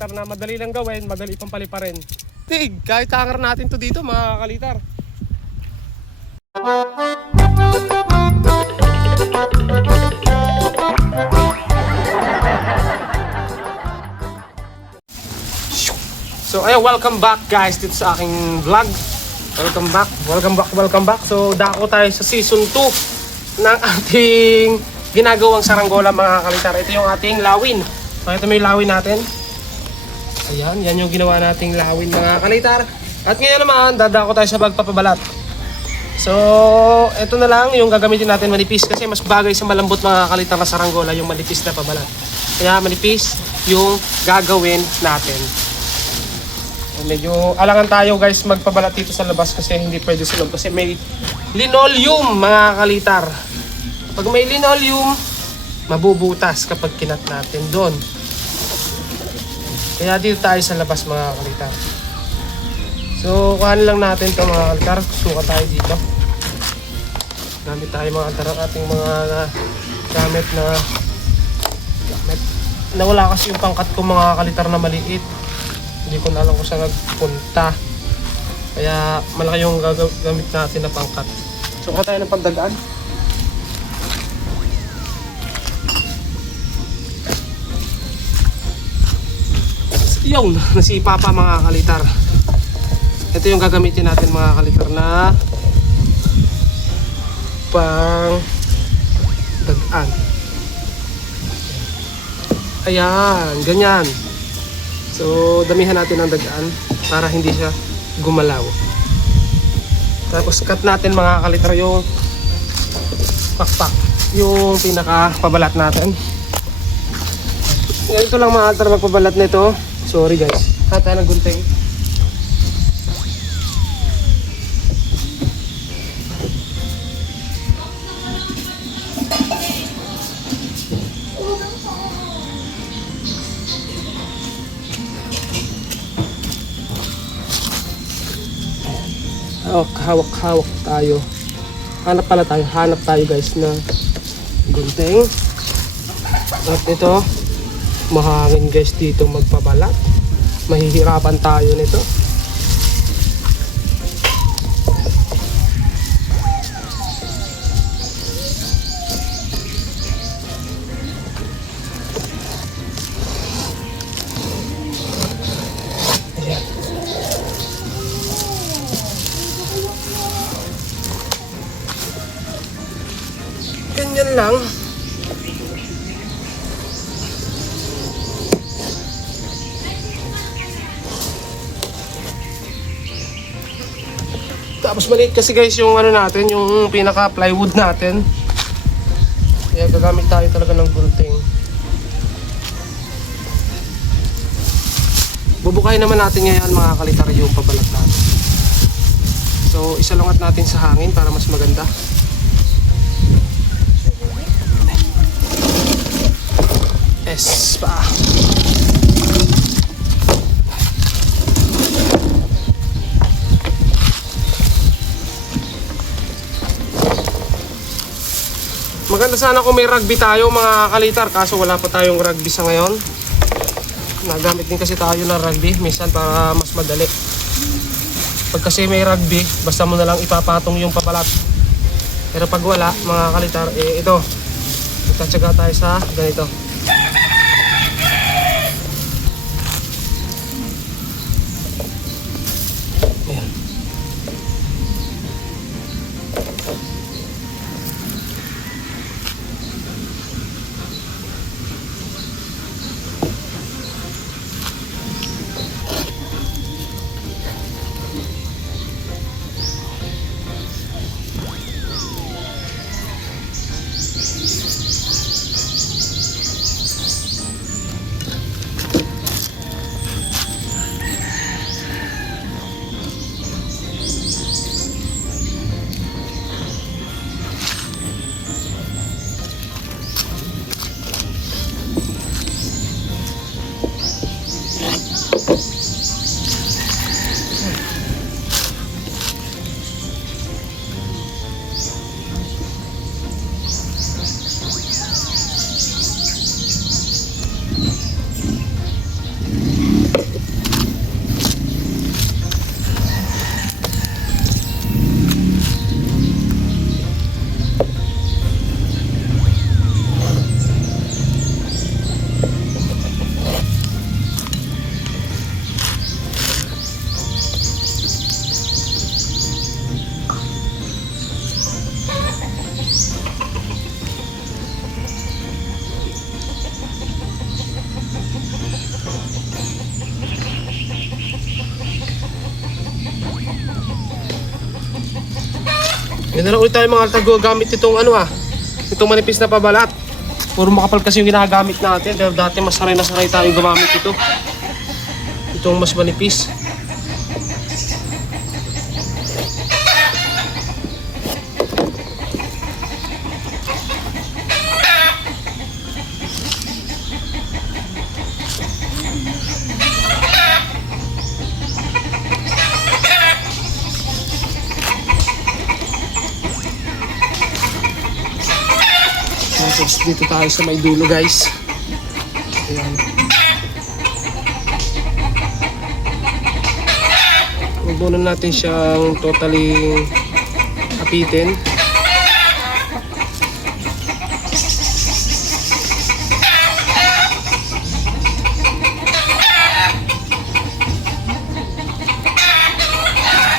kalitar na madali lang gawin, madali pang paliparin. Tig, kahit hanger natin to dito mga kalitar. So ayun, welcome back guys dito sa aking vlog. Welcome back. So dako tayo sa season 2 ng ating ginagawang saranggola mga kalitar. Ito yung ating lawin. So ito may lawin natin. Ayan, yan yung ginawa nating lawin mga kalitar. At ngayon naman, dadako tayo sa pagpapabalat. So ito na lang yung gagamitin natin, manipis. Kasi mas bagay sa malambot mga kalitar na saranggola yung manipis na pabalat. Kaya manipis yung gagawin natin. Medyo alangan tayo guys magpabalat dito sa labas kasi hindi pwede sa loob kasi may linoleum mga kalitar. Pag may linoleum, mabubutas kapag kinat natin doon. Kaya dito tayo sa labas mga kalitar. So kuhanin lang natin ito mga kalitar. Suka tayo dito. Gamit tayo mga ating mga gamit na wala kasi yung pangkat ko mga kalitar na maliit. Hindi ko na alam kung saan nagpunta. Kaya malaki yung gamit natin na pangkat. So kuha tayo ng pagdagaan. Yung nasipa pa mga kalitar. Ito yung gagamitin natin mga kalitar na pang dagaan. Ayan, ganyan. So damihan natin ang dagaan para hindi siya gumalaw. Tapos cut natin mga kalitar yung pakpak, yung pinaka pabalat natin. Ganito lang mga kalitar magpabalat nito. Sorry guys, hata ng gunting. Hawak-hawak tayo. Hanap tayo guys na gunting. At ito, mahangin guys dito magpabalat. Mahihirapan tayo nito. Ganyan lang. Tapos maliit kasi guys yung ano natin, yung pinaka plywood natin. Kaya gagamit tayo talaga ng gunting. Bubukayin naman natin ngayon mga kalitar yung pabalat natin. So isalungat natin sa hangin para mas maganda. Yes pa. Maganda sana kung may rugby tayo mga kalitar, kaso wala pa tayong rugby sa ngayon. Nagamit din kasi tayo ng rugby minsan para mas madali. Pag kasi may rugby, basta mo na lang ipapatong yung pabalat. Pero pag wala mga kalitar, ito, magtatsaga tayo sa ganito. May na lang ulit tayo mga kaltar gamit itong ano itong manipis na pabalat. Puro makapal kasi yung ginagamit natin, pero dati mas saray na saray tayo gumamit ito. Itong mas manipis. Tapos dito tayo sa may dulo guys. Ayan. Huwag muna natin siyang totally apitin.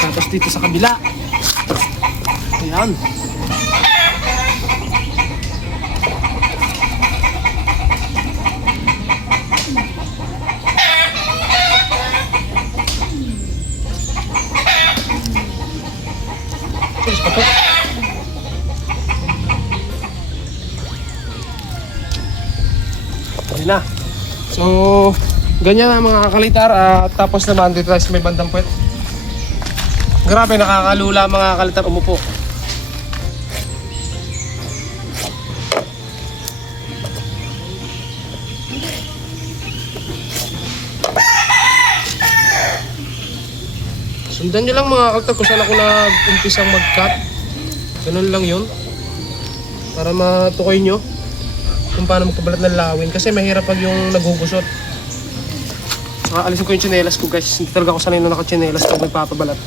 Tapos dito sa kabila. Ayan. Na. So, ganyan ang mga kakalitar. Tapos naman dito tayo sa may bandang puwet. Grabe, nakakalula mga kakalitar umupo. Sundan nyo lang mga kakalitar kung saan ako nag-umpisang mag-cut. Ganun lang yun. Para matukoy nyo kung paano magpabalat ng lawin kasi mahirap pag yung nagugusot. Saka alisin ko yung tsinelas ko guys, hindi talaga ako sanay na nakatsinelas pag nagpapabalat.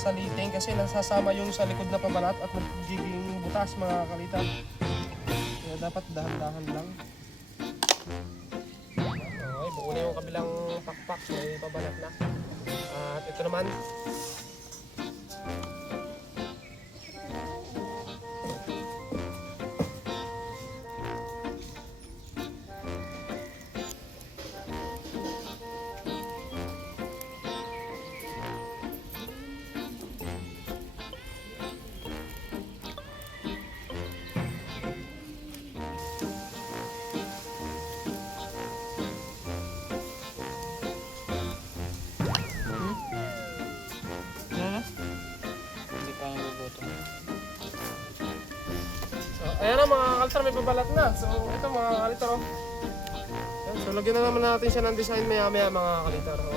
Saliting kasi nasasama yung sa likod na pabalat at nagiging butas mga kakalitan. Kaya dapat dahan-dahan lang. Okay, buo na yung kabilang pakpak, may pabalat na. At ito naman. Ayan na mga kaltar, may babalat na. So ito mga kaltar oh. So lagyan na naman natin siya ng design maya maya mga kaltar oh.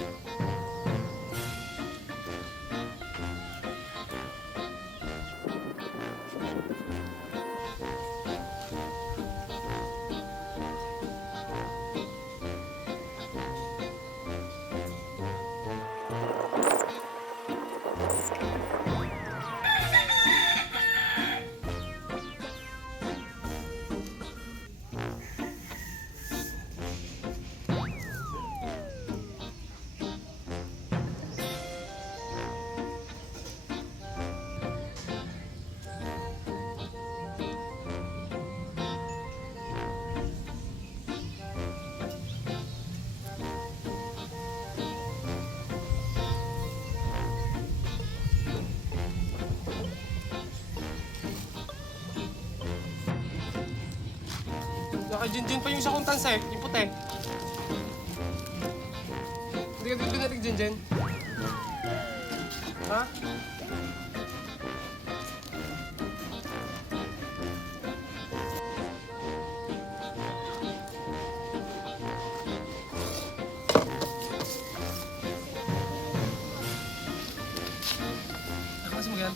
Naka-Jinjin pa yung isa kong tanse, yung puti. Hindi ka dito natin Jinjin. Ha? Nakakas mo yan?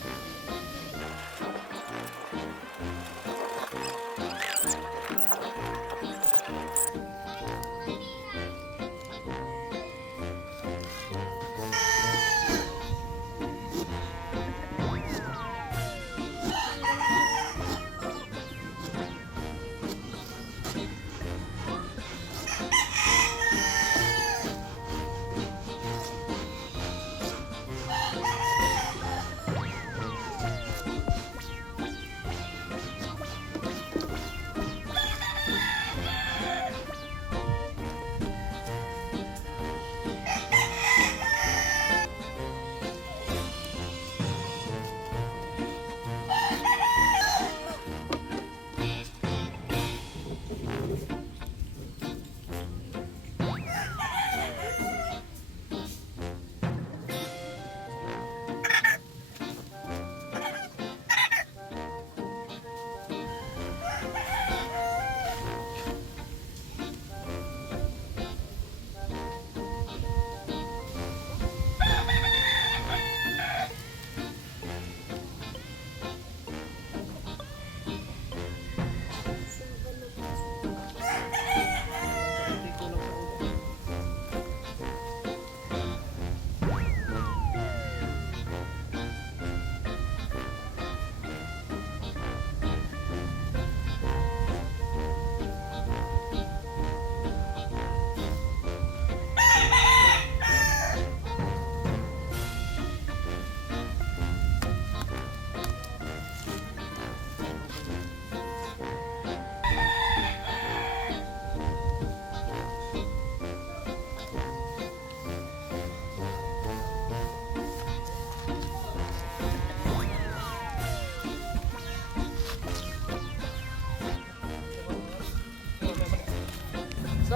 So,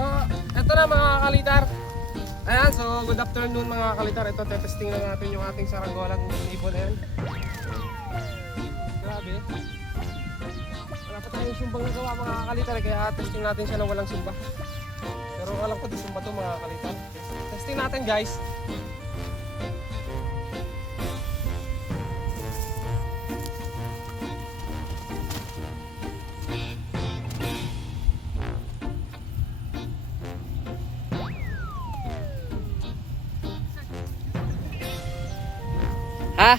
eto na mga kalitar. Ayan, so good afternoon mga kalitar. Ito, testing na natin yung ating saranggolang ibon. Ayan. Grabe. Wala pa tayong sumbang nagawa mga kalitar, kaya testing natin siya na walang sumba. Pero alam ko di sumba to mga kalitar. Testing natin guys. Ha?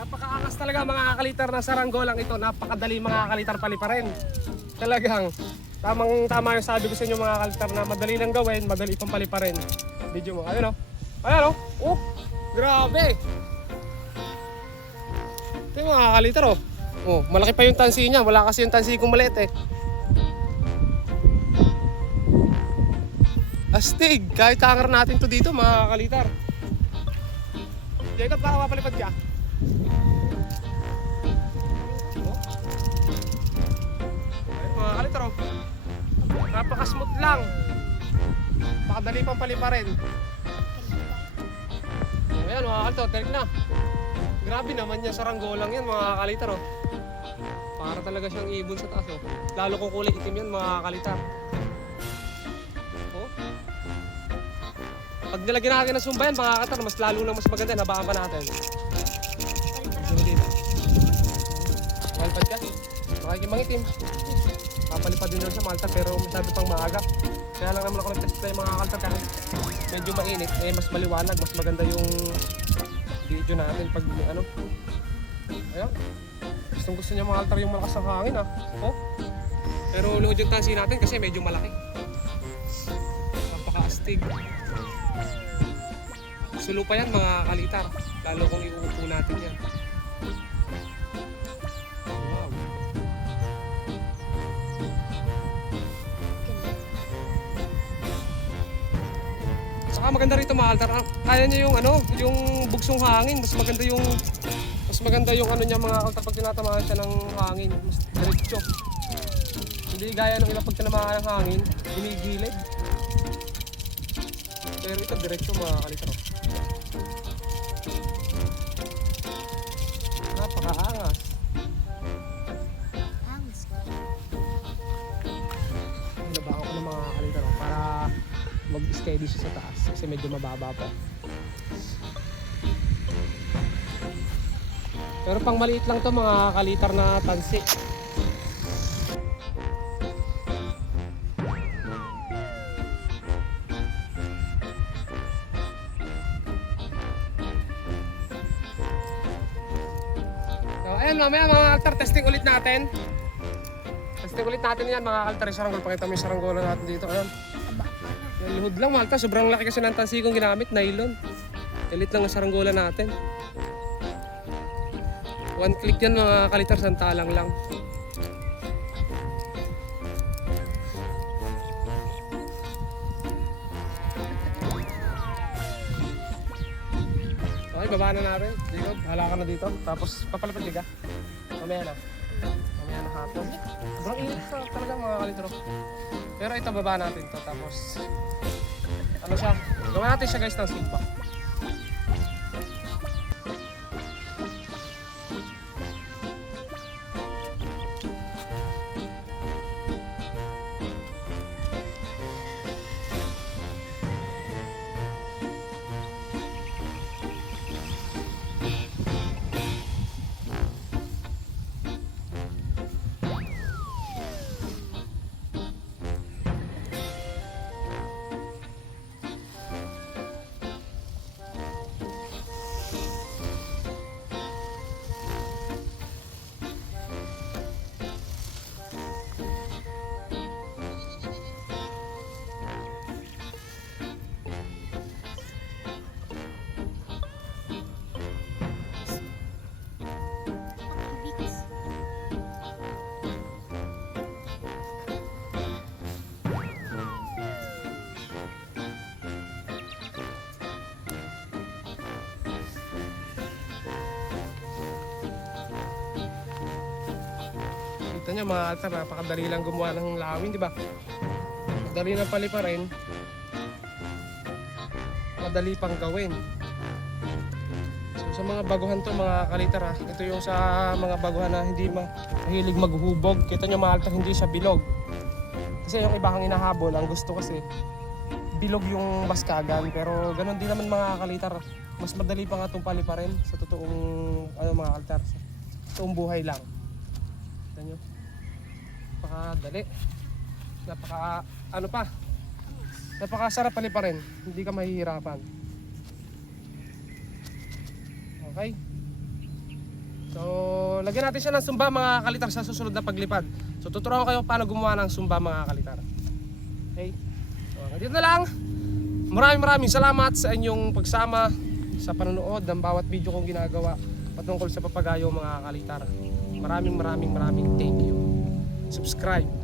Napakaangas talaga mga kakalitar na saranggolang ito. Napakadali mga kakalitar paliparin. Talagang tama yung sabi ko sa inyo mga kakalitar na madali lang gawin, madali pang paliparin. Video mo. Ayun o. Ayun o. Oh, grabe. Ito yung mga kalitar oh. Oh, malaki pa yung tansi niya. Wala kasi yung tansi kong maliit eh. Astig! Kahit hangar natin to dito mga kalitar. Jacob, baka mapalipad ka? Oh. Ayun mga kalitar oh. Napaka-smooth lang. Pakadali pang paliparin. Ayan mga kalitar, terik na. Grabe naman yan, saranggolang yan mga kalitar oh. Para talaga siyang ibon sa taas oh. Lalo kung kulay itim yan mga kalitar. Oh. Pag nilagyan natin ng sumba yan mga kalitar, mas lalo na mas maganda. Nabaan pa natin. Dito dito. Malpad ka. Makikimangitim. Papalipad din lang sa malta pero masyado pang maagap. Kaya lang naman ako nag-test play mga kalitar kahit medyo mainit. Eh mas maliwanag, mas maganda yung video natin pag ano. Ayan. Gusto niya mga altar yung malakas ng hangin ah. Oh. Pero load yung tansi natin kasi medyo malaki. Napaka-astig. Sulo pa yan mga kalitar. Lalo kung iuupo natin yan. Wow. Saka maganda rito mga altar. Kaya niya yung ano, yung bugsong hangin. Mas maganda yung ano niya mga altar pag tinatamaan siya ng hangin. Mas diretso. Hindi gaya ng iba pag tinamaan ng hangin, ginigilid. Pero ito diretso mga kalitar. Napakaangas. Angas. Nabako ko ng mga kalitar para mag-steady siya sa taas kasi medyo mababa pa. Pero pang maliit lang to mga kalitar na tansi. So, ayan mamaya mga altar, testing ulit natin. Testing ulit natin yan mga altar. Yung saranggol, pakita mo yung saranggola natin dito. Ayan. Yung lihod lang mga altar, sobrang laki kasi ng tansi kong ginamit, nylon. Elite lang ang saranggola natin. One click yan mga kalitar, santalang lang. Okay, baba na natin. Jacob, hala ka na dito. Tapos papalapad ka. Mamaya na. Mamaya na hapon. Sobrang init sa talaga mga kalitar. Pero ito baba natin to. Tapos ano siya? Gawin natin siya guys ng sumpa. Kita nyo mga altar, napakadali lang gumawa ng lawin, di ba? Madali na paliparin, madali pang gawin. So sa mga baguhan to mga kalitar ha, ito yung sa mga baguhan na hindi mahilig maghuhubog. Kita nyo mga altar, hindi siya bilog. Kasi yung iba kang hinahabol, ang gusto kasi bilog yung baskagan. Pero ganun din naman mga kalitar, mas madali pa nga itong paliparin sa totoong ano, mga altar, sa totoong buhay lang. Kita nyo, napakadali, napakasarap paliparin, hindi ka mahihirapan. Okay, so lagyan natin siya ng sumba mga kalitar sa susunod na paglipad. So tuturuan ko kayo paano gumawa ng sumba mga kalitar. Okay, so dito na lang. Maraming salamat sa inyong pagsama sa panonood ng bawat video kong ginagawa. patungkol sa papagayo mga kalitar. Maraming thank you. Subscribe